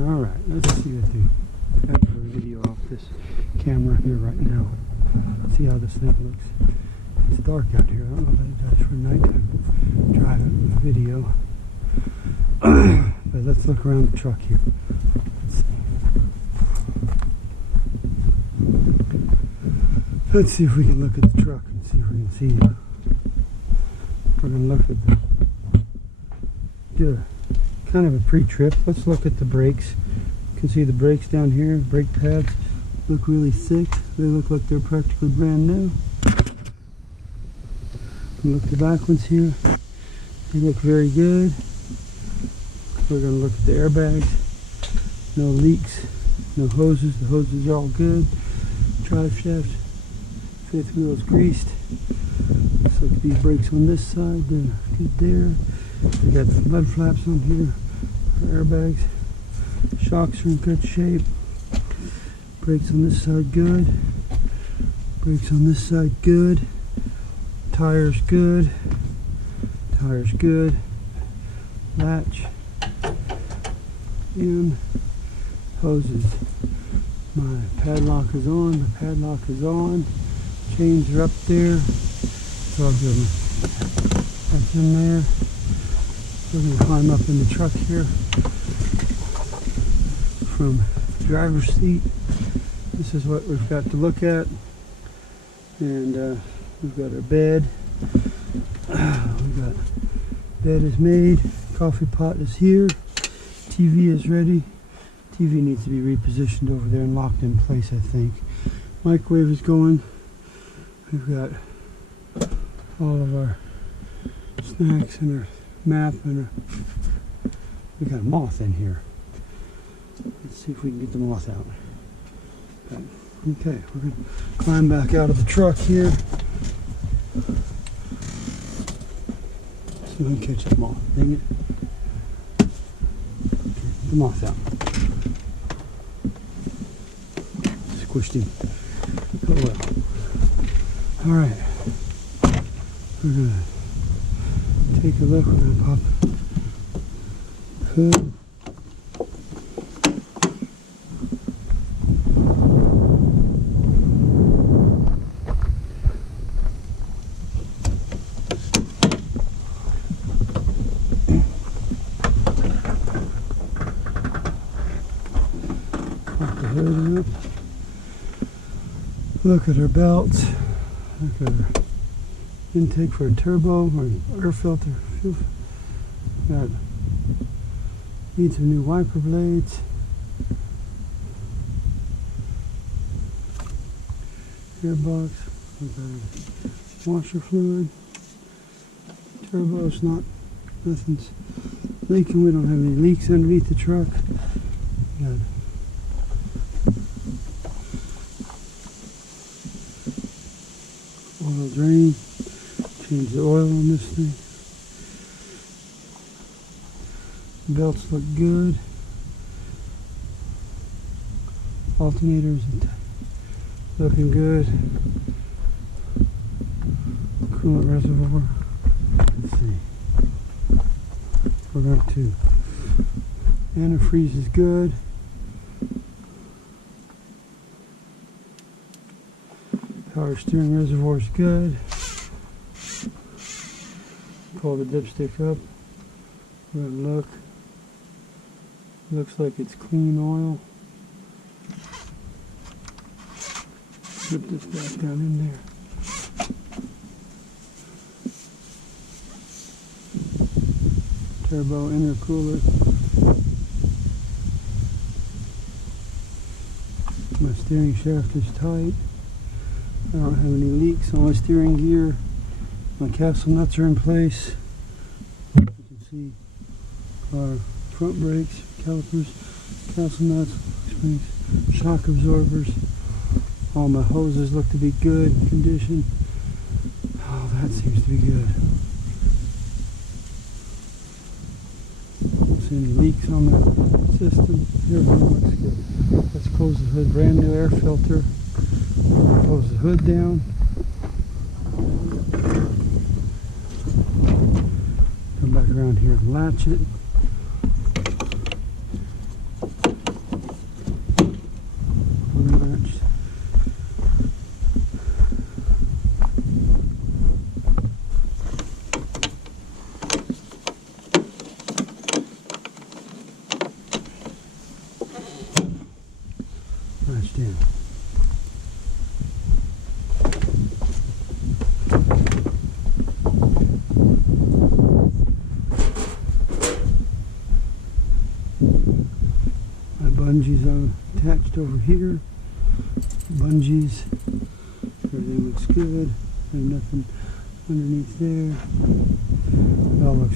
Alright, let's see if I have a video off this camera here right now. See how this thing looks. It's dark out here. I don't know what it does for nighttime driving video. But let's look around the truck here. Let's see if we can look at the truck and see if we can see it. We're going to look at the kind of a pre-trip. Let's look at the brakes. You can see the brakes down here. Brake pads look really thick. They look like they're practically brand new. Look at the back ones here. They look very good. We're going to look at the airbags. No leaks, no hoses. The hoses are all good. Drive shaft, fifth wheel is greased. Let's look at these brakes on this side. They're good there. We got the mud flaps on here. Our airbags. Shocks are in good shape. Brakes on this side good. Brakes on this side good. Tires good. Tires good. Latch. In. Hoses. My padlock is on. The padlock is on. Chains are up there. It's all good. That's in there. We're going to climb up in the truck here from the driver's seat. This is what we've got to look at. And we've got our bed. We've got bed is made. Coffee pot is here. TV is ready. TV needs to be repositioned over there and locked in place, I think. Microwave is going. We've got all of our snacks and our map and we got a moth in here. Let's see if we can get the moth out. Okay, we're going to climb back out of the truck here. So we can catch the moth. Dang it. Okay, get the moth out. Squished him. Oh well. Alright. We're going to take a look. We're going to pop the hood. Pop the hood up. Look at our belts. Look at our intake for a turbo or air filter. Got need some new wiper blades. Gearbox. Washer fluid. Turbo's nothing's leaking. We don't have any leaks underneath the truck. Got oil drain. Change the oil on this thing. Belts look good. Alternators looking good. Coolant reservoir. Let's see. We're going to. Antifreeze is good. Power steering reservoir is good. Pull the dipstick up. We're going to look. Looks like it's clean oil. Put this back down in there. Turbo intercooler. My steering shaft is tight. I don't have any leaks on my steering gear. My castle nuts are in place. You can see our front brakes, calipers, castle nuts, springs, shock absorbers. All my hoses look to be good condition. Oh, that seems to be good. Don't see any leaks on the system. Everything looks good. Let's close the hood. Brand new air filter. Close the hood down. Come back around here and latch it. bungees are attached over here. Bungees. Everything looks good. There's nothing underneath there. It all looks